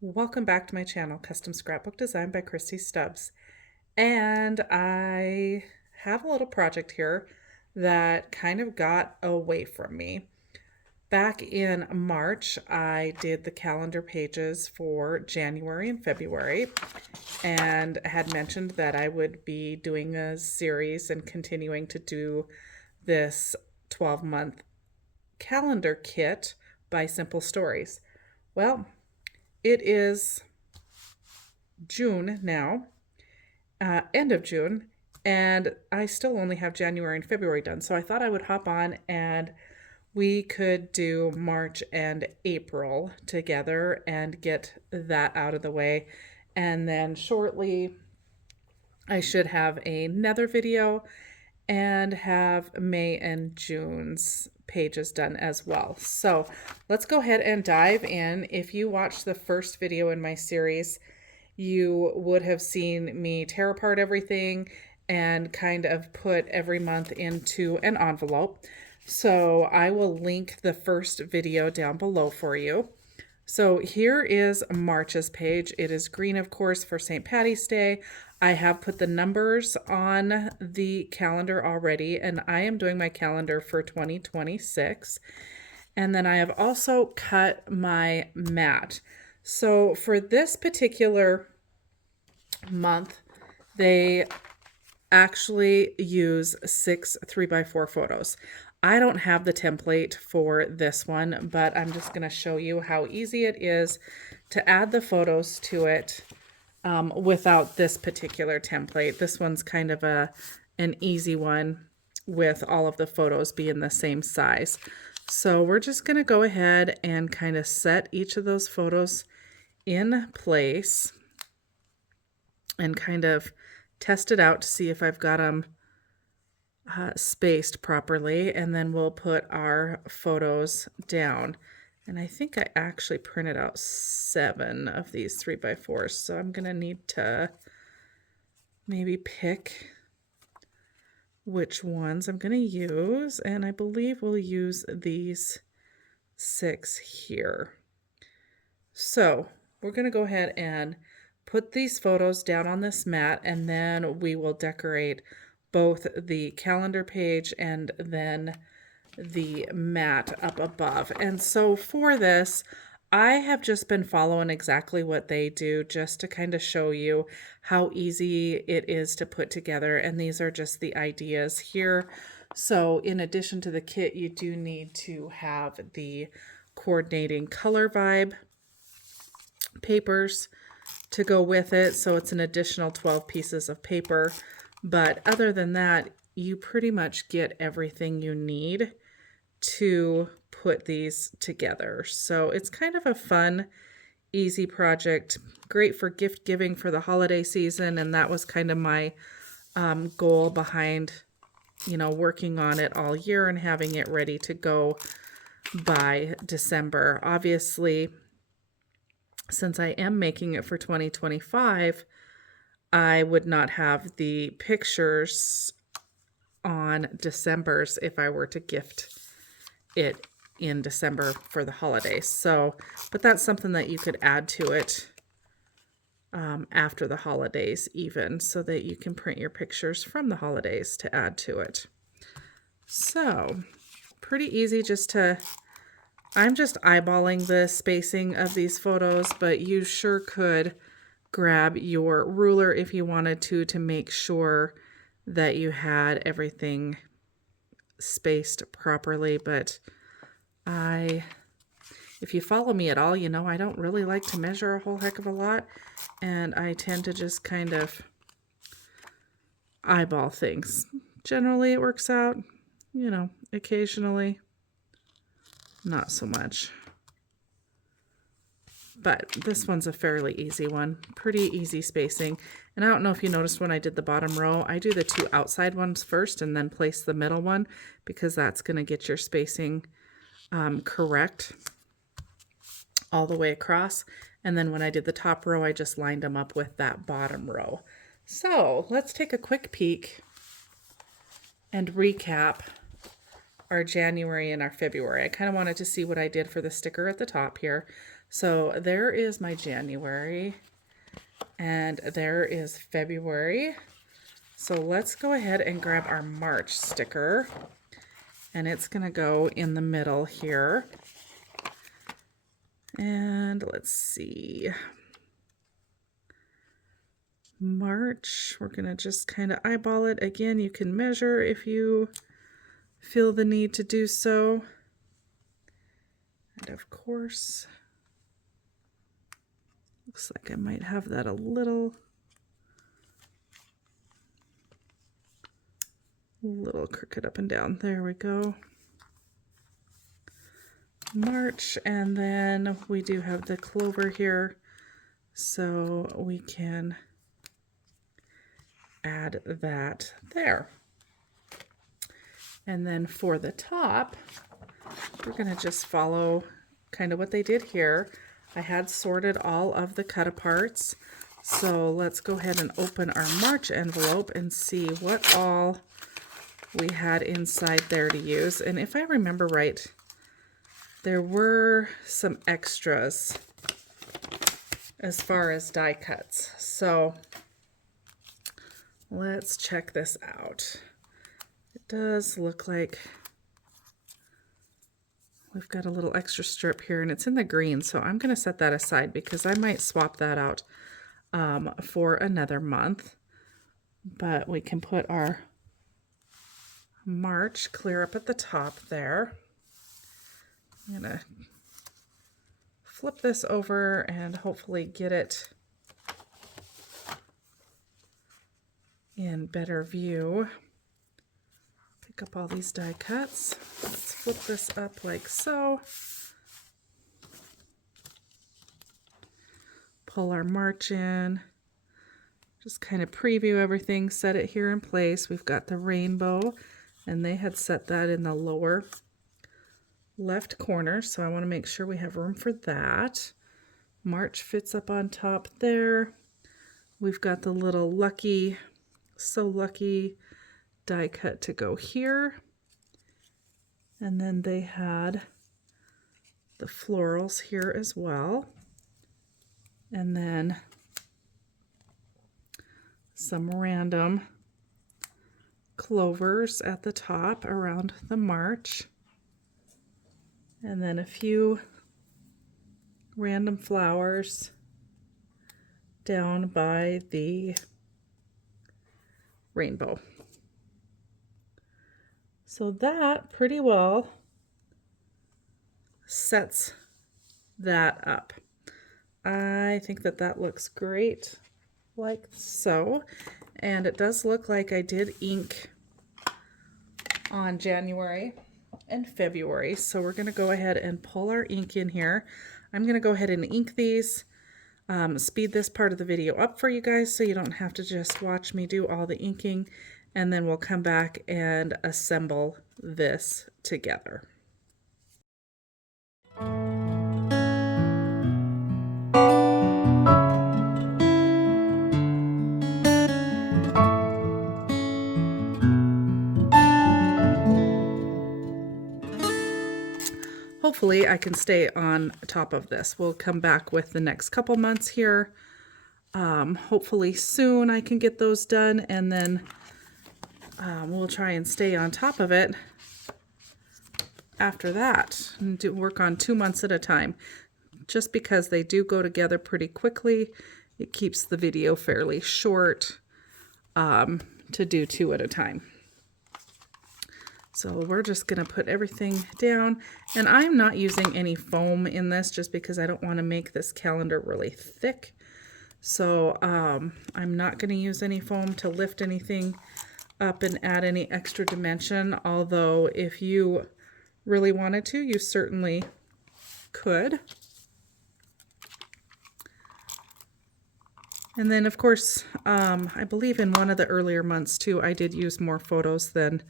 Welcome back to my channel, Custom Scrapbook Design by Christy Stubbs. And I have a little project here that kind of got away from me. Back in March, I did the calendar pages for January and February and had mentioned that I would be doing a series and continuing to do this 12-month calendar kit by Simple Stories. Well, it is June now, end of June, and I still only have January and February done. So I thought I would hop on and we could do March and April together and get that out of the way. And then shortly, I should have another video and have May and June's pages done as well. So let's go ahead and dive in. If you watched the first video in my series, you would have seen me tear apart everything and kind of put every month into an envelope. So I will link the first video down below for you. So here is March's page. It is green, of course, for St. Patty's Day. I have put the numbers on the calendar already, and I am doing my calendar for 2026. And then I have also cut my mat. So for this particular month, they actually use 6 3x4 photos. I don't have the template for this one, but I'm just going to show you how easy it is to add the photos to it without this particular template. This one's kind of an easy one with all of the photos being the same size. So we're just going to go ahead and kind of set each of those photos in place and kind of test it out to see if I've got them spaced properly, and then we'll put our photos down. And I think I actually printed out 7 of these 3x4s, so I'm gonna need to maybe pick which ones I'm gonna use, and I believe we'll use these 6 here. So we're gonna go ahead and put these photos down on this mat, and then we will decorate both the calendar page and then the mat up above. And so for this, I have just been following exactly what they do just to kind of show you how easy it is to put together. And these are just the ideas here. So in addition to the kit, you do need to have the coordinating color vibe papers to go with it. So it's an additional 12 pieces of paper. But other than that, you pretty much get everything you need to put these together. So it's kind of a fun, easy project, great for gift giving for the holiday season. And that was kind of my goal behind, working on it all year and having it ready to go by December. Obviously, since I am making it for 2025, I would not have the pictures on December's if I were to gift it in December for the holidays. So, but that's something that you could add to it after the holidays even, so that you can print your pictures from the holidays to add to it. So, pretty easy I'm just eyeballing the spacing of these photos, but you sure could grab your ruler if you wanted to make sure that you had everything spaced properly. But if you follow me at all, I don't really like to measure a whole heck of a lot, and I tend to just kind of eyeball things. Generally it works out, occasionally not so much. But this one's a fairly easy one, pretty easy spacing. And I don't know if you noticed when I did the bottom row, I do the 2 outside ones first and then place the middle one, because that's going to get your spacing correct all the way across. And then when I did the top row, I just lined them up with that bottom row. So let's take a quick peek and recap our January and our February. I kind of wanted to see what I did for the sticker at the top here. So there is my January, and there is February. So let's go ahead and grab our March sticker, and it's gonna go in the middle here. And let's see. March, we're gonna just kind of eyeball it. Again, you can measure if you feel the need to do so. And of course, looks like I might have that a little crooked up and down. There we go. March, and then we do have the clover here, so we can add that there. And then for the top, we're going to just follow kind of what they did here. I had sorted all of the cut aparts, so let's go ahead and open our March envelope and see what all we had inside there to use. And if I remember right, there were some extras as far as die cuts. So let's check this out. It does look like we've got a little extra strip here, and it's in the green, so I'm going to set that aside because I might swap that out for another month. But we can put our March clear up at the top there. I'm going to flip this over and hopefully get it in better view. Pick up all these die cuts. Let's flip this up like so. Pull our March in. Just kind of preview everything, set it here in place. We've got the rainbow, and they had set that in the lower left corner, so I want to make sure we have room for that. March fits up on top there. We've got the little lucky, so lucky die cut to go here. And then they had the florals here as well. And then some random clovers at the top around the March. And then a few random flowers down by the rainbow. So that pretty well sets that up. I think that that looks great like so. And it does look like I did ink on January and February. So we're going to go ahead and pull our ink in here. I'm going to go ahead and ink these, speed this part of the video up for you guys so you don't have to just watch me do all the inking, and then we'll come back and assemble this together. Hopefully I can stay on top of this. We'll come back with the next couple months here. Hopefully soon I can get those done, and then we'll try and stay on top of it after that and work on 2 months at a time. Just because they do go together pretty quickly, it keeps the video fairly short to do 2 at a time. So we're just going to put everything down, and I'm not using any foam in this just because I don't want to make this calendar really thick. So I'm not going to use any foam to lift anything up and add any extra dimension, although if you really wanted to, you certainly could. And then of course, I believe in one of the earlier months too, I did use more photos than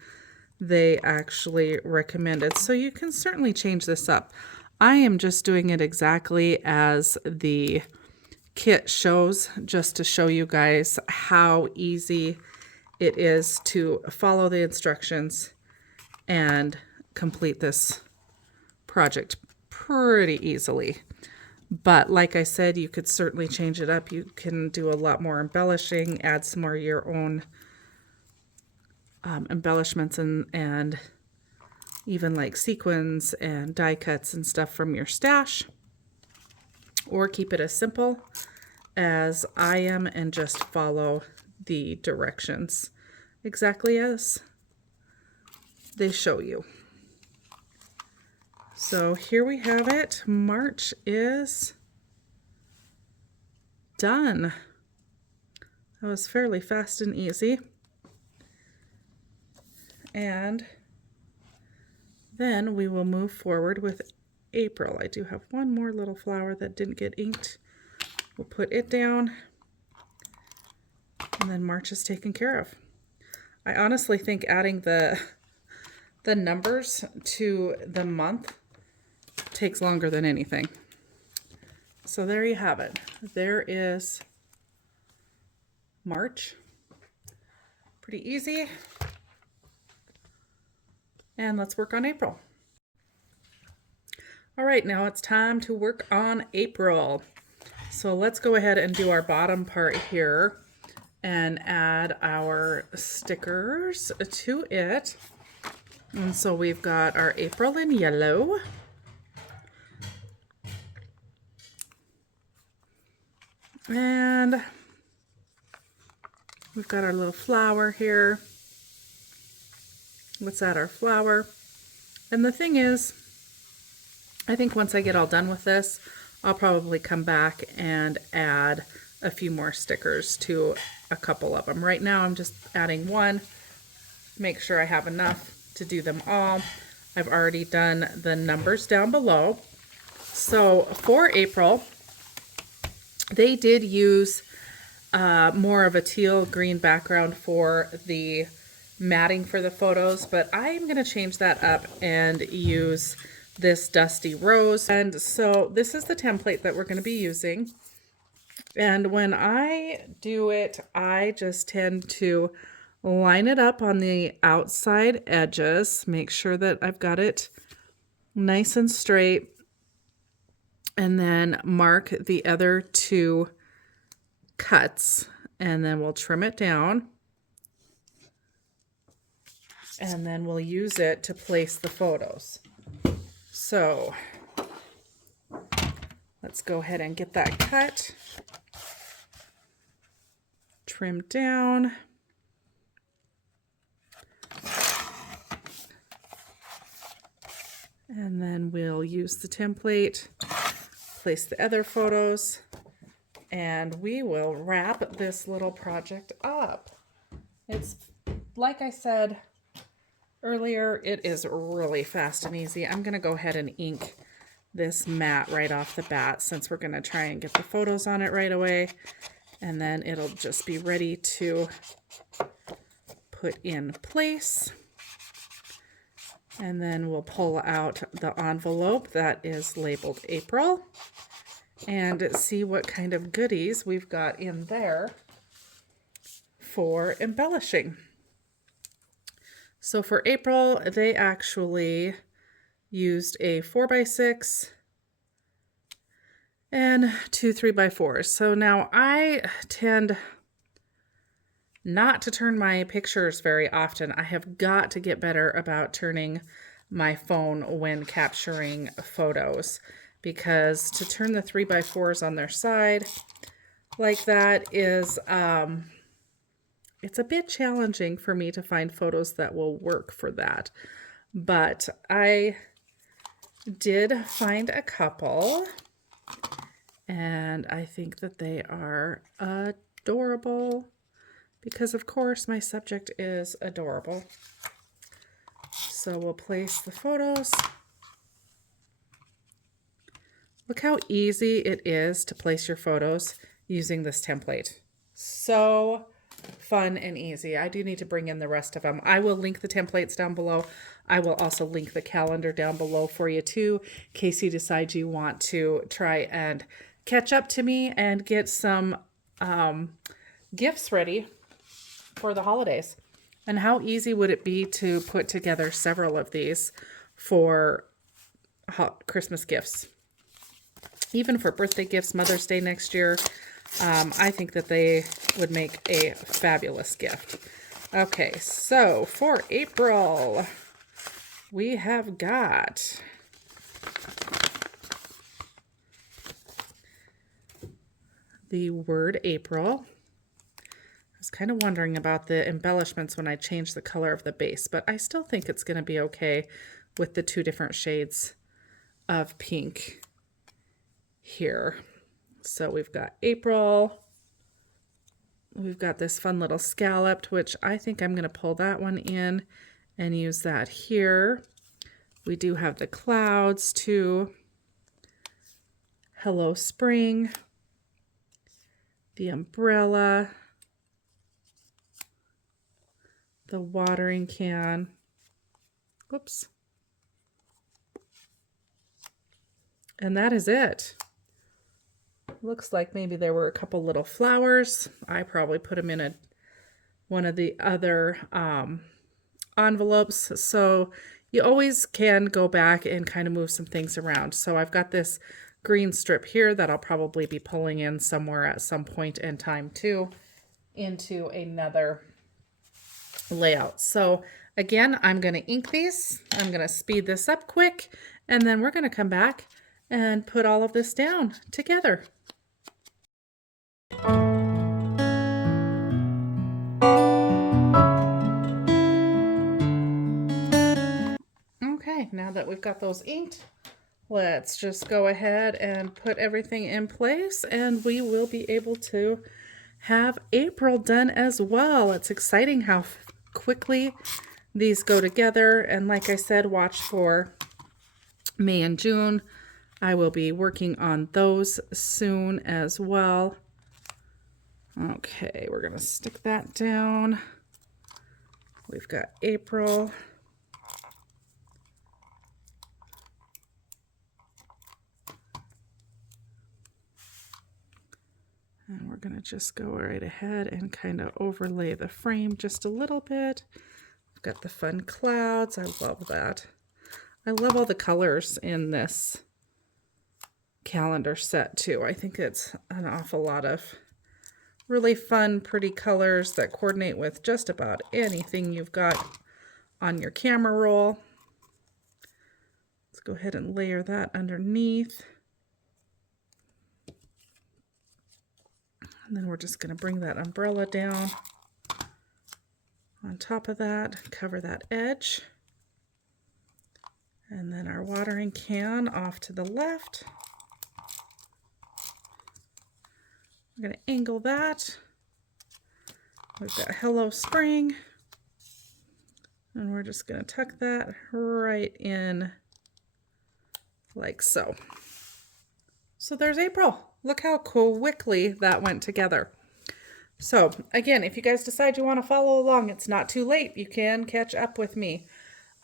they actually recommended. So you can certainly change this up. I am just doing it exactly as the kit shows, just to show you guys how easy it is to follow the instructions and complete this project pretty easily. But like I said, you could certainly change it up. You can do a lot more embellishing, add some more of your own embellishments and even like sequins and die cuts and stuff from your stash, or keep it as simple as I am and just follow the directions exactly as they show you. So here we have it. March is done. That was fairly fast and easy. And then we will move forward with April. I do have one more little flower that didn't get inked. We'll put it down. And then March is taken care of. I honestly think adding the numbers to the month takes longer than anything. So there you have it. There is March. Pretty easy. And let's work on April. All right, now it's time to work on April. So let's go ahead and do our bottom part here and add our stickers to it. And so we've got our April in yellow. And we've got our little flower here. Let's add our flower. And the thing is, I think once I get all done with this, I'll probably come back and add a few more stickers to a couple of them. Right now I'm just adding one, make sure I have enough to do them all. I've already done the numbers down below. So for April, they did use more of a teal green background for the matting for the photos, but I'm going to change that up and use this dusty rose. And so this is the template that we're going to be using. And when I do it, I just tend to line it up on the outside edges, make sure that I've got it nice and straight, and then mark the other two cuts, and then we'll trim it down, and then we'll use it to place the photos. So let's go ahead and get that cut, trimmed down. And then we'll use the template, place the other photos, and we will wrap this little project up. It's, like I said earlier, it is really fast and easy. I'm going to go ahead and ink this mat right off the bat since we're going to try and get the photos on it right away. And then it'll just be ready to put in place. And then we'll pull out the envelope that is labeled April and see what kind of goodies we've got in there for embellishing. So for April, they actually used a 4x6 and 2 3x4s. So now I tend not to turn my pictures very often. I have got to get better about turning my phone when capturing photos, because to turn the 3x4s on their side like that is, it's a bit challenging for me to find photos that will work for that. But I did find a couple, and I think that they are adorable. Because of course my subject is adorable. So we'll place the photos. Look how easy it is to place your photos using this template. So fun and easy. I do need to bring in the rest of them. I will link the templates down below. I will also link the calendar down below for you too, in case you decide you want to try and catch up to me and get some gifts ready for the holidays. And how easy would it be to put together several of these for Christmas gifts? even for birthday gifts, Mother's Day next year. I think that they would make a fabulous gift. Okay, so for April, we have got the word April. I was kind of wondering about the embellishments when I changed the color of the base, but I still think it's going to be okay with the two different shades of pink here. So we've got April. We've got this fun little scalloped, which I think I'm going to pull that one in and use that here. We do have the clouds too. Hello Spring. The umbrella. The watering can. Whoops. And that is it. Looks like maybe there were a couple little flowers. I probably put them in one of the other envelopes. So you always can go back and kind of move some things around. So I've got this green strip here that I'll probably be pulling in somewhere at some point in time too into another layout. So again, I'm going to ink these. I'm going to speed this up quick, and then we're going to come back and put all of this down together. Okay, now that we've got those inked, let's just go ahead and put everything in place, and we will be able to have April done as well. It's exciting how quickly these go together, and like I said, watch for May and June. I will be working on those soon as well. Okay, we're gonna stick that down. We've got April. And we're gonna just go right ahead and kind of overlay the frame just a little bit. We've got the fun clouds. I love that. I love all the colors in this calendar set too. I think it's an awful lot of really fun, pretty colors that coordinate with just about anything you've got on your camera roll. Let's go ahead and layer that underneath. And then we're just going to bring that umbrella down on top of that, cover that edge. And then our watering can off to the left. We're going to angle that. We've got Hello Spring. And we're just going to tuck that right in like so. So there's April. Look how quickly that went together. So again, if you guys decide you want to follow along, it's not too late. You can catch up with me.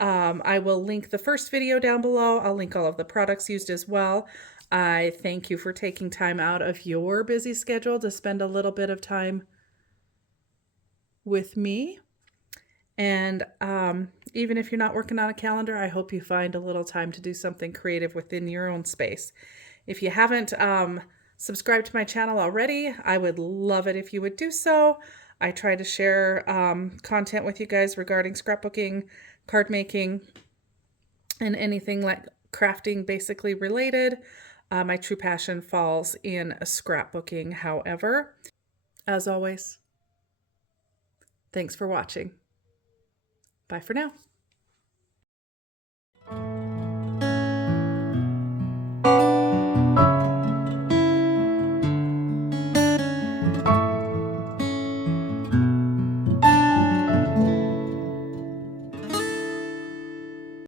I will link the first video down below. I'll link all of the products used as well. I thank you for taking time out of your busy schedule to spend a little bit of time with me. And even if you're not working on a calendar, I hope you find a little time to do something creative within your own space. If you haven't subscribed to my channel already, I would love it if you would do so. I try to share content with you guys regarding scrapbooking, card making, and anything like crafting basically related. My true passion falls in scrapbooking, however. As always, thanks for watching. Bye for now.